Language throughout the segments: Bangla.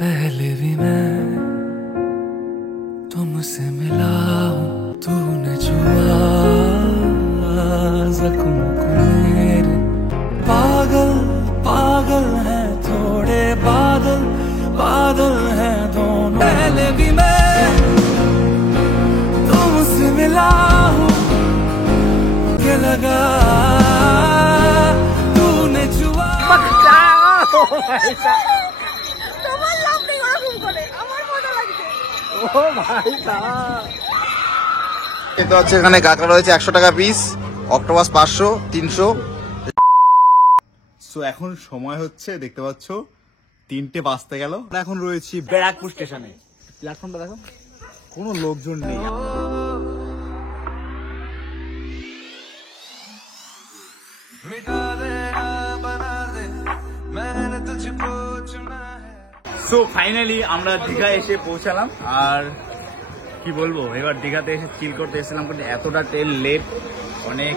पहले भी मैं तुमसे मिला हूँ, तूने छुआ जख्म को मेरे। पागल पागल है थोड़े बादल, बादल है दोनों। पहले भी मैं तुमसे मिला हूँ, के लगा तूने छुआ। এখানে কাঁকড়া রয়েছে 100 টাকা পিস, অক্টোপাস 500, 300। সো এখন সময় হচ্ছে, দেখতে পাচ্ছ 3টে বাজতে গেল। এখন রয়েছি ব্যারাকপুর স্টেশনে। প্ল্যাটফর্মটা দেখো, কোনো লোকজন নেই। সো ফাইনালি আমরা দীঘা এসে পৌঁছালাম। আর কি বলবো, এবার দীঘাতে এসে চিল করতে এসেছিলাম, কিন্তু এতটা ট্রেন লেট, অনেক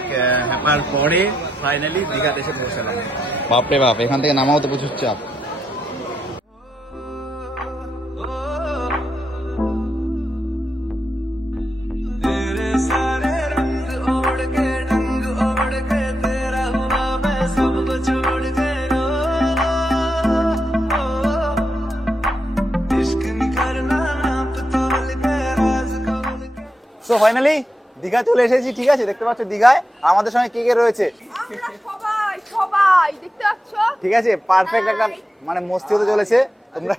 হ্যাপার পরে ফাইনালি দীঘাতে এসে পৌঁছালাম। বাপরে বাপ, এখান থেকে নামাও তো প্রচুর চাপ। সো ফাইনালি দীঘা চলে এসেছি, ঠিক আছে। দেখতে পাচ্ছ দীঘায় আমাদের সঙ্গে কে কে রয়েছে, সবাই দেখতে পাচ্ছ, ঠিক আছে। পারফেক্ট একটা মানে মস্তি হতে চলেছে। তোমরা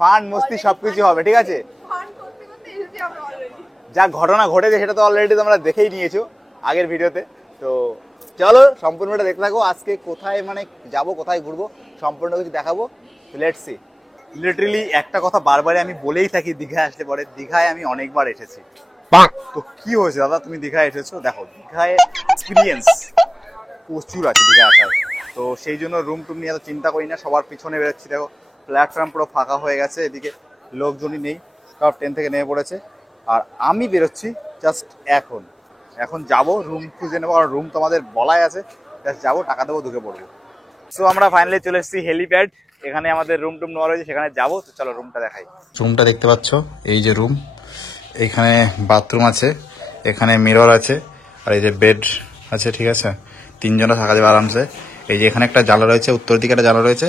ফান মস্তি সবকিছু হবে, ঠিক আছে। যা ঘটনা ঘটেছে সেটা তো অলরেডি তোমরা দেখেই নিয়েছো আগের ভিডিওতে। তো চলো সম্পূর্ণটা দেখতে থাকো। আজকে কোথায় মানে যাবো, কোথায় ঘুরবো, সম্পূর্ণ কিছু দেখাবো। Let's see. লিটারালি একটা কথা বারবারই আমি বলেই থাকি দীঘায় আসলে পরে, দীঘায় আমি অনেকবার এসেছি। তো কি হয়েছে দাদা, তুমি দীঘায় এসেছো, দেখো দীঘায় এক্সপিরিয়েন্স প্রচুর আছে দীঘায় আসার। তো সেই জন্য রুম টুম নিয়ে এত চিন্তা করি না, সবার পিছনে বেরোচ্ছি। দেখো প্ল্যাটফর্ম পুরো ফাঁকা হয়ে গেছে, এদিকে লোকজনই নেই, সব ট্রেন থেকে নেমে পড়েছে। আর আমি বেরোচ্ছি জাস্ট এখন যাবো রুম খুঁজে নেবো, কারণ রুম তো আমাদের বলাই আছে। জাস্ট যাবো, টাকা দেবো, ঢুকে পড়বো। সো আমরা ফাইনালি চলে এসেছি হেলিপ্যাড, এখানে আমাদের রুম টুম নেওয়া রয়েছে, সেখানে যাবো। তো চলো রুমটা দেখাই। রুমটা দেখতে পাচ্ছ, এই যে রুম, এখানে বাথরুম আছে, এখানে মিরর আছে, আর এই যে বেড আছে, ঠিক আছে। 3 জনে থাকা যাবে আরামসে। এই যে এখানে একটা জানলা রয়েছে, উত্তর দিকে একটা জানলা রয়েছে,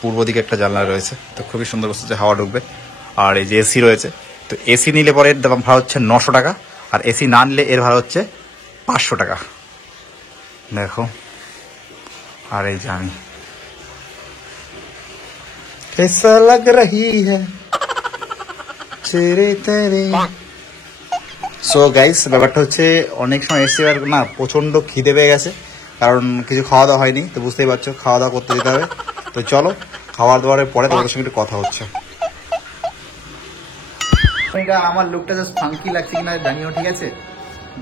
পূর্ব দিকে একটা জানলা রয়েছে। তো খুবই সুন্দর বস্তু, হাওয়া ঢুকবে। আর এই যে এসি রয়েছে। তো এসি নিলে পরে এর দাম ভাড়া হচ্ছে 900 টাকা, আর এসি না নিলে এর ভাড়া হচ্ছে 500 টাকা। দেখো, আর এই যে আমি कैसा लग रही है तेरे तेरे। সো গাইস, ব্যাপারটা হচ্ছে অনেক সময় এসে না প্রচন্ড খিদে পেয়ে গেছে, কারণ কিছু খাওয়া দাওয়া হয়নি। তো বুঝতেই পারছো, খাওয়া দাওয়া করতে যেতে হবে। তো চলো, খাওয়ার দাওয়ারের পরে তোমাদের সঙ্গে একটু কথা হচ্ছে। আমার লুকটা জাস্ট ফাঙ্কি লাগছে কিনা জানিও, ঠিক আছে।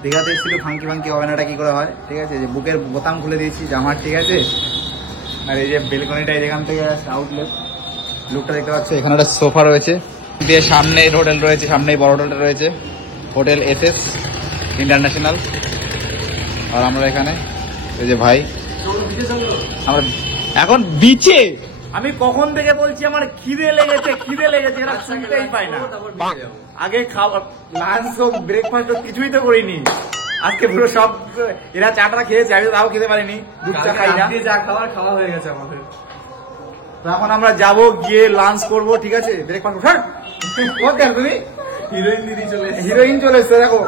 দীঘাতে এসেছিল ফাঙ্কি ফাঙ্কি হবে না, এটা কি করে হয়, ঠিক আছে। যে বুকের বোতাম খুলে দিয়েছি জামার, ঠিক আছে। আর এই যে বেলকনিটা যেখান থেকে আউটলেট, লুকটা দেখতে পাচ্ছ। এখানে একটা সোফা রয়েছে, দিয়ে সামনে হোটেল রয়েছে, সামনেই বড় হোটেলটা রয়েছে, হোটেল এসএস ইন্টারন্যাশনাল। আর আমরা এখানে এই যে ভাই, আমরা এখন বিচে। আমি কখন থেকে বলছি আমার খিদে লেগেছে, এরা শুনতেই পায় না। আগে খাবার, লাঞ্চ হোক, ব্রেকফাস্ট হোক, কিছুই তো করিনি আজকে। পুরো সব এরা চাটা খেয়েছে, আমি তাও খেতে পারিনি। দুধ চা খাই না, যা খাবার খাওয়া হয়ে গেছে আমাদের। এখন আমরা যাবো, গিয়ে লাঞ্চ করবো, ঠিক আছে। ব্রেকফাস্ট তুমি হিরোইন চলে এসছে, দেখো।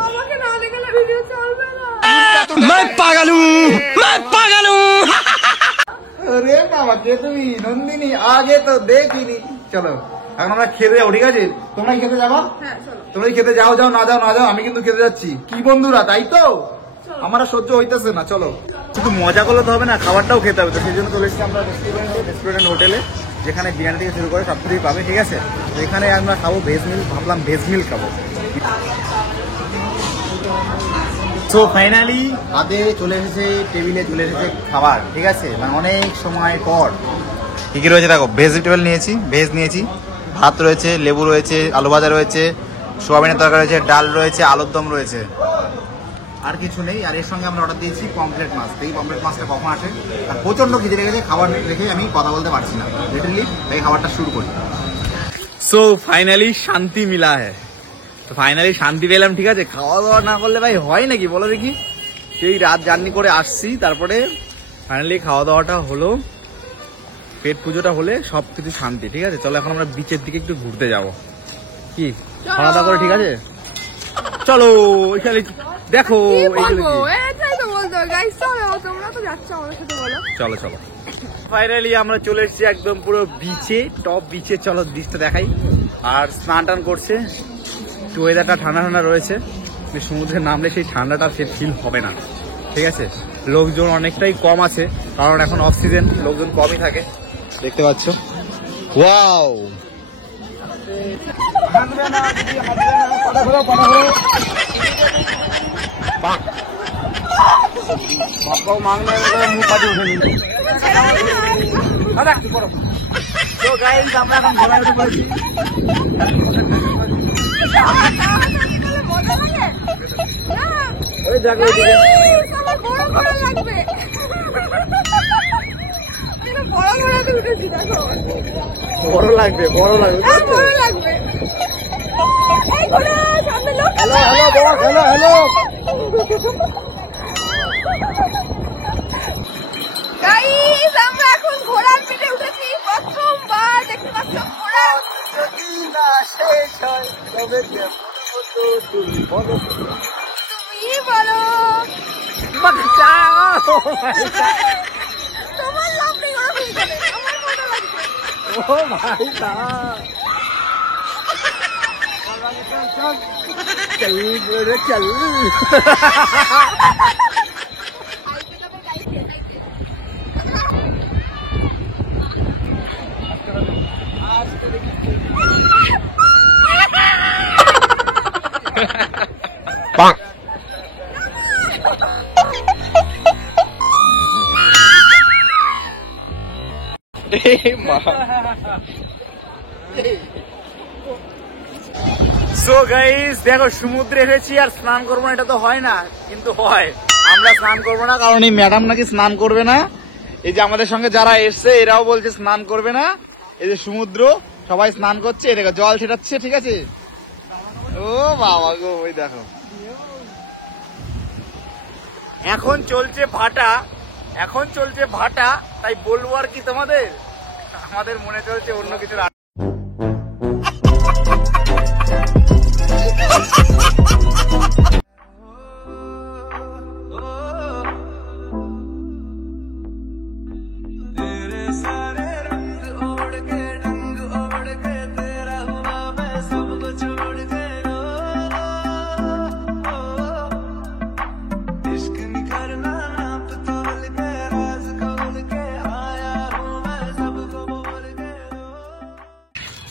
রে বাবা, কে তুমি? নন্দিনী, আগে তো দেখিনি। চলো এখন আমরা খেতে যাবো, ঠিক আছে। তোমরা খেতে যাবো, তোমরা খেতে যাও, না যাও, আমি কিন্তু খেতে যাচ্ছি। কি বন্ধুরা, তাই তো? আমার সহ্য হইতেছে না। চলো, শুধু মজা করলে তো হবে না, খাবারটাও খেতে হবে। তো সেই জন্য চলে এসেছি আমরা রেস্টুরেন্ট হোটেলে, যেখানে বিরিয়ানি থেকে শুরু করে সব কিছুই পাবে, ঠিক আছে। তো এখানে আমরা খাবো ভেজ মিল, ভাবলাম ভেজ মিল খাবো। সো ফাইনালি হাতে চলে এসেছে, টেবিলে চলে এসেছে খাবার, ঠিক আছে। মানে অনেক সময় পর। কি কি রয়েছে দেখো, ভেজিটেবল নিয়েছি, ভেজ নিয়েছি, ভাত রয়েছে, লেবু রয়েছে, আলু ভাজা রয়েছে, সোয়াবিনের তরকারি রয়েছে, ডাল রয়েছে, আলুর দম রয়েছে। আর কিছু নেই। আর এর সঙ্গে আমরা অর্ডার দিয়েছি পমফ্রেট মাছ। এই পমফ্রেট মাছটা কখন আসে? আর প্রচন্ড খিদে লেগেছে, খাবার রেখে আমি কথা বলতে পারছি না লিটারালি, তাই খাবারটা শুরু করি। সো ফাইনালি শান্তি মিলা হ্যাঁ, তো ফাইনালি শান্তি পেলাম। ঠিক আছে, খাওয়া দাওয়া না করলে ভাই হয় নাকি বলো দেখি? সেই রাত জার্নি করে আসছি, তারপরে ফাইনালি খাওয়া দাওয়াটা হলো, পেট পুজোটা হলে সবকিছু শান্তি। ঠিক আছে, চলো এখন আমরা বিচের দিকে একটু ঘুরতে যাবো। কি খাওয়া দাওয়া করে? ঠিক আছে চলো। এখানে দেখো চলো চলো। ফাইনালি আমরা চলে এসেছি একদম পুরো বিচে, টপ বিচে। চলো বিচটা দেখাই। আর স্নান টান করছে, একটু ওয়েদারটা ঠান্ডা ঠান্ডা রয়েছে। সমুদ্রে নামলে সেই ঠান্ডাটা সে ফিল হবে না। ঠিক আছে, লোকজন অনেকটাই কম আছে, কারণ এখন অফ সিজন, লোকজন কমই থাকে, দেখতে পাচ্ছ। ওয়াও বড় লাগবে, বড় লাগবে, বড় লাগবে। Hello hello hello hello guys, আমরা এখন ঘোড়ার পিঠে উঠেছি, প্রথমবার দেখতে পাচ্ছ ঘোড়া। যদি না শেষ হয় তবে তুমি বলো, তুমি বলো। তোমার লাভ নেই, ওরা ভুল করে, আমার মজা লাগছে। ও ভাই সাহব, চল রে চল। সো গাইস দেখো, সমুদ্রে এসেছি আর স্নান করবো না এটা তো হয় না, কিন্তু হয়। আমরা স্নান করবো না কারণ এই ম্যাডাম নাকি স্নান করবে না। এই যে আমাদের সঙ্গে যারা এসছে এরাও বলছে স্নান করবে না। এই যে সমুদ্র, সবাই স্নান করছে, এটা জল ছেটাচ্ছে। ঠিক আছে, ও বাবা গো, ওই দেখো এখন চলছে ভাটা, এখন চলছে ভাটা। তাই বলবো আর কি তোমাদের, আমাদের মনে চলছে অন্য কিছু।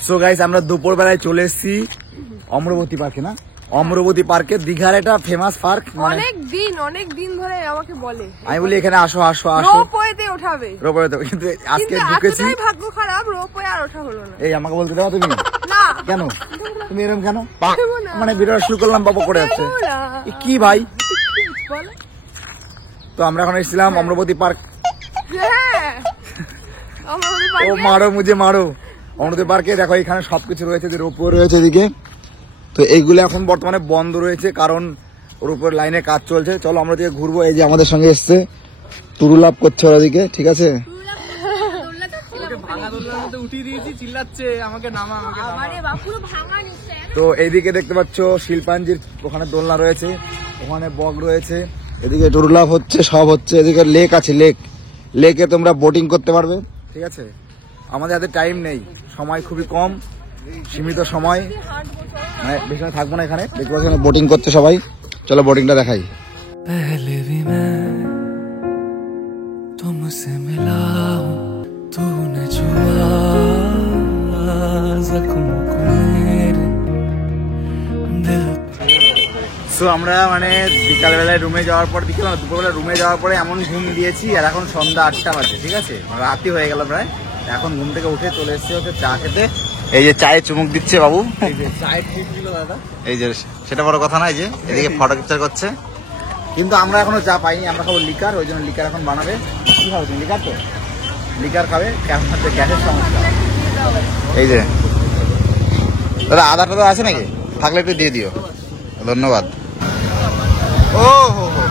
সো গাইস আমরা দুপুর বেলায় চলে এসেছি অমরাবতী পার্কে। না, অমরাবতী পার্কে, দীঘার একটা ফেমাস পার্ক। অনেক দিন ধরে আমাকে বলে, আমি বলি এখানে আসো আসো আসো, রোপওয়েতে ওঠাবে, রোপওয়েতে। কিন্তু আজকে ঢুকেছি, ভাগ্য খারাপ, রোপওয়ে আর ওঠা হলো না। এই আমাকে বলতে দাও তুমি না, কেন তুমি এরকম কেন? মানে ভিডিও শুরু করলাম, বাবা করে যাচ্ছে কি ভাই। তো আমরা এখন এসেছিলাম অমরাবতী পার্ক। ও মারো মুঝে মারো। অমরাবতী পার্কে দেখো এখানে সবকিছু রয়েছে, যে রোপওয়ে রয়েছে এদিকে। তো এইগুলো এখন বর্তমানে বন্ধ রয়েছে, কারণ ওর উপর লাইনে কাজ চলছে। চলো আমরা দিকে ঘুরবো। এই যে আমাদের সঙ্গে এসছে, তুরুলাভ করছে ওর দিকে। ঠিক আছে, তো এইদিকে দেখতে পাচ্ছ শিল্পাঞ্জির ওখানে দোলনা রয়েছে, ওখানে বগ রয়েছে, এদিকে তুরুলাভ হচ্ছে, সব হচ্ছে। এদিকে লেক আছে, লেকে তোমরা বোটিং করতে পারবে। ঠিক আছে, আমাদের হাতে টাইম নেই, সময় খুবই কম, সীমিত সময়, মানে বেশি থাকবো না এখানে। দেখতে পাচ্ছি বোটিং করতে সবাই। চলো বোটিংটা দেখাই। पहले भी मैं तुमसे मिला हूँ, तूने छुआ जख्म को मेरे दिल। সো আমরা মানে বিকালবেলায় রুমে যাওয়ার পর, বিকেল দুপুরবেলা রুমে যাওয়ার পরে এমন ঘুম দিয়েছি, আর এখন সন্ধ্যা 8টা বাজে। ঠিক আছে, রাতই হয়ে গেল প্রায়। এখন ঘুম থেকে উঠে চলে এসেছি হচ্ছে চা খেতে। এই যে চায়ে চুমুক দিচ্ছে বাবু, চায় ঠিক ছিল দাদা। এই যে সেটা বড় কথা না, এই যে এদিকে ফটো ক্যাপচার করছে। কিন্তু আমরা এখনো চা পাইনি, আমরা খাবো লিকার, ওই জন্য লিকার এখন বানাবে। কি খাবো তুমি? লিকার তো লিকার খাবে, কেমন হচ্ছে গ্যাসের সমস্যা। এই যে দাদা আদাটা তো আছে নাকি? থাকলে একটু দিয়ে দিও, ধন্যবাদ। ও হো হো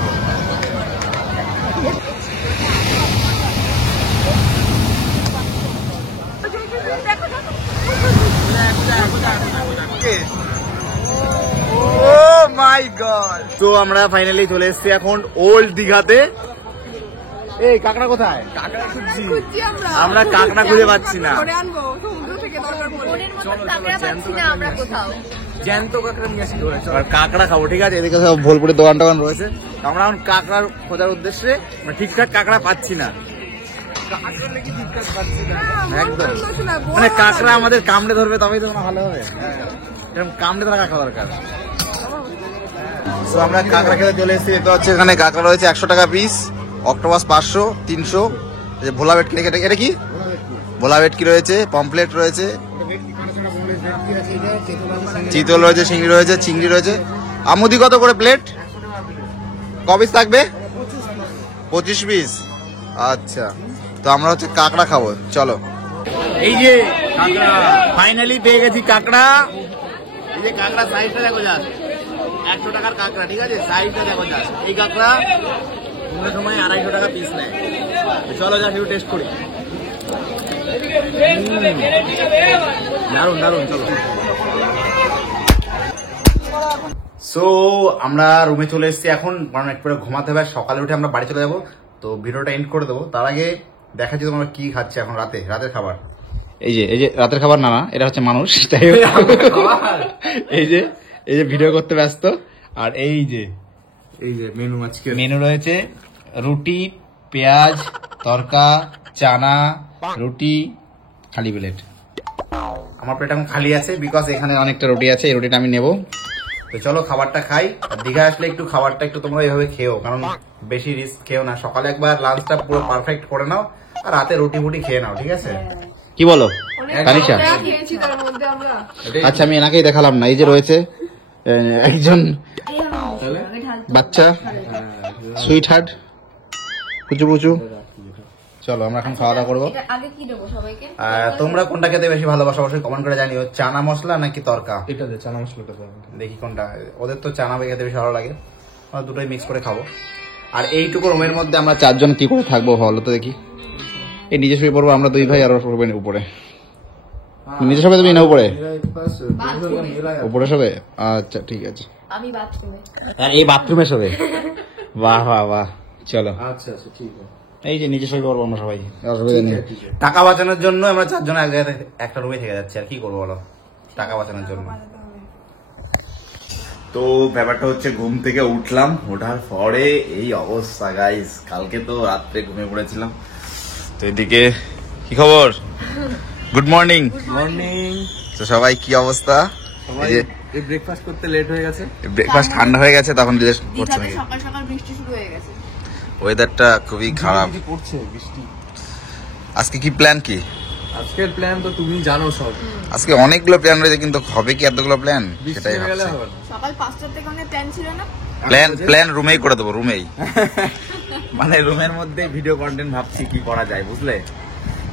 মাই গড। তো আমরা ফাইনালি চলে এসেছি এখন ওল্ড দীঘাতে। এই কাঁকড়া কোথায়? কাঁকড়া খুঁজছি আমরা, কাঁকড়া খুঁজে পাচ্ছি না। কাঁকড়া খাবো, ঠিক আছে? এদিকে সব ভোলপুরের দোকান টোকান রয়েছে, আমরা এখন কাঁকড়ার খোঁজার উদ্দেশ্যে ঠিকঠাক কাঁকড়া পাচ্ছি না একদম। মানে কাঁকড়া আমাদের কামড়ে ধরবে তবেই তো ভালো হবে, এরকম কামড়ে ধরা কাঁকড়া দরকার। তো আমরা কাঁকড়া খেতে চলে এসেছি, এটা হচ্ছে এখানে কাঁকড়া রয়েছে 100 টাকা পিস, অক্টোপাস 500, 300, ভোলা ভেটকি, এটা কি ভোলা ভেটকি রয়েছে, পমফ্লেট রয়েছে, চিতল রয়েছে, চিংড়ি রয়েছে, চিংড়ি রয়েছে। আমুদি কত করে প্লেট? ক পিস থাকবে? 25 পিস। আচ্ছা, তো আমরা হচ্ছে কাঁকড়া খাবো, চলো। এই যে কাঁকড়া ফাইনালি পেয়ে গেছি কাঁকড়া। এই যে কাঁকড়া সাইজটা দেখো, যাস 100 টাকার কাঁকড়া, ঠিক আছে? সাইজটা দেখো যাস, এই কাঁকড়া কোনো সময় 250 টাকা পিস নেয়। চলো যা একটু টেস্ট করি। দারুন দারুন, চলো। সো আমরা রুমে চলে এসেছি এখন, কারণ একটু ঘুমাতে হবে, সকালে উঠে আমরা বাড়ি চলে যাবো। তো ভিডিওটা এন্ড করে দেবো, তার আগে দেখাচ্ছি তোমরা কি খাচ্ছি এখন রাতের খাবার। এই যে রাতের খাবার না, এটা হচ্ছে মানুষ। এই যে ভিডিও করতে ব্যস্ত। আর এই যে মেনু, আজকে মেনু রয়েছে রুটি, পেঁয়াজ, তরকা, চানা, রুটি, খালি প্লেট। আমার প্লেট এখন খালি আছে, বিকজ এখানে অনেকটা রুটি আছে, এই রুটিটা আমি নেবো। তো চলো খাবারটা খাই। আর দীঘা আসলে একটু খাবারটা একটু তোমরা এইভাবে খেও, কারণ বেশি রিস্ক খেও না। সকালে একবার লাঞ্চটা পুরো পারফেক্ট করে নাও, আর রাতে রুটি ফুটি খেয়ে নাও, ঠিক আছে? কি বলো তানিশা? আচ্ছা, আমি এনাকেই দেখালাম না। এই যে রয়েছে একজন বাচ্চা, সুইট হার্ট, পুচু পুচু। চলো আমরা এখন খাওয়া দাওয়া করবো। তোমরা কোনটা খেতে বেশি ভালোবাসো অবশ্যই কমেন্ট করে জানিও, চানা মশলা নাকি তরকা? এটা দে, চানা মশলাটা দেখি কোনটা। ওদের তো চানা খেতে বেশি ভালো লাগে, আমরা দুটোই মিক্স করে খাবো। আর এইটুকু রুমের মধ্যে আমরা 4 জন কি করে থাকবো ভালো তো দেখি। এই নিচে শুয়ে পড়বো আমরা 2 ভাই, আর উপরে নিচে সবে তুমি না উপরে সবে। আচ্ছা ঠিক আছে, আর এই বাথরুমে সবে। বাহ বাহ বাহ, চলো। আচ্ছা আচ্ছা ঠিক আছে। এই যে নিচে শুয়ে পড়বো আমরা সবাই, টাকা বাঁচানোর জন্য আমরা 4 জন একটা রুমে থেকে যাচ্ছি। আর কি করবো বলো, টাকা বাঁচানোর জন্য। তো ব্যাপারটা হচ্ছে ঘুম থেকে উঠলাম, ওঠার পরে এই অবস্থা গাইস। কালকে তো রাত্রে ঘুমিয়ে পড়েছিলাম। তো এদিকে কি খবর? Good morning. মর্নিং। তো সবাই কি অবস্থা? ব্রেকফাস্ট করতে লেট হয়ে গেছে, ব্রেকফাস্ট ঠান্ডা হয়ে গেছে, তখন রিলেক্স করছে নাকি? সকাল সকাল বৃষ্টি শুরু হয়ে গেছে, ওয়েদারটা খুবই খারাপ পড়ছে, বৃষ্টি। আজকে কি প্ল্যান? কি আজকের প্ল্যান তো তুমি জানো সব। আজকে অনেকগুলো প্ল্যান রয়েছে, কিন্তু হবে কি এতগুলো প্ল্যান সেটাই ভাবছি। সকাল 5টা থেকে অনেক প্ল্যান ছিল না? প্ল্যান রুমেই করে দেবো, রুমেই। মানে রুমের মধ্যে ভিডিও কন্টেন্ট ভাবছি কি করা যায়, বুঝলে?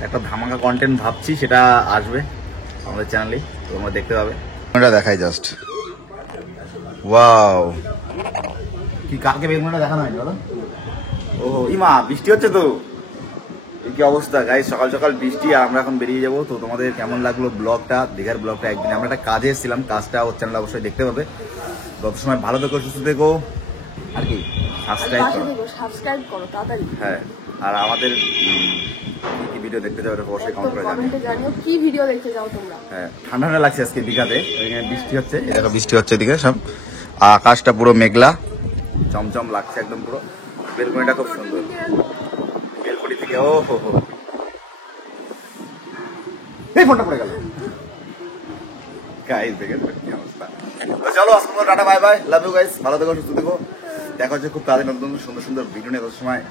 একটা ধামাকা কন্টেন্ট ভাবছি, সেটা আসবে আমাদের চ্যানেলে, তোমরা দেখতে পাবে। এটা দেখাই জাস্ট, ওয়াও। কি কালকে বেগুনটা দেখানো হয়নি বলো? ও ইমা, বৃষ্টি হচ্ছে তো, এই কি অবস্থা গাইস, সকাল সকাল বৃষ্টি। আর আমরা এখন বেরিয়ে যাবো। তো তোমাদের কেমন লাগলো ব্লগটা, দীঘার ব্লগটা? একদিন আমরা একটা কাজে এসেছিলাম, কাজটা ওর চ্যানেল অবশ্যই দেখতে পাবে। তত সময় ভালো থেকো, সুস্থ থেকো, আর কি সাবস্ক্রাইব করো তাড়াতাড়ি। হ্যাঁ, আর আমাদের কি ভিডিও দেখতে চাও অবশ্যই কমেন্টে জানিও, কি ভিডিও দেখতে চাও তোমরা। হ্যাঁ, ঠান্ডা ঠান্ডা লাগছে আজকে দীঘাতে, এখানে বৃষ্টি হচ্ছে, এদিকে বৃষ্টি হচ্ছে, এদিকে সব আকাশটা পুরো মেঘলা, চমচম লাগছে একদম পুরো। বেলকনিটা খুব সুন্দর, বেলকনি থেকে ও হো হো, এই ফোনটা পড়ে গেল গাইস, দেখে কি অবস্থা। তো চলো আজকে টাটা, bye bye, love you guys, ভালো থেকো, সুস্থ থেকো। দেখা হচ্ছে খুব তাড়াতাড়ি নতুন সুন্দর সুন্দর ভিডিও নিয়ে, সময়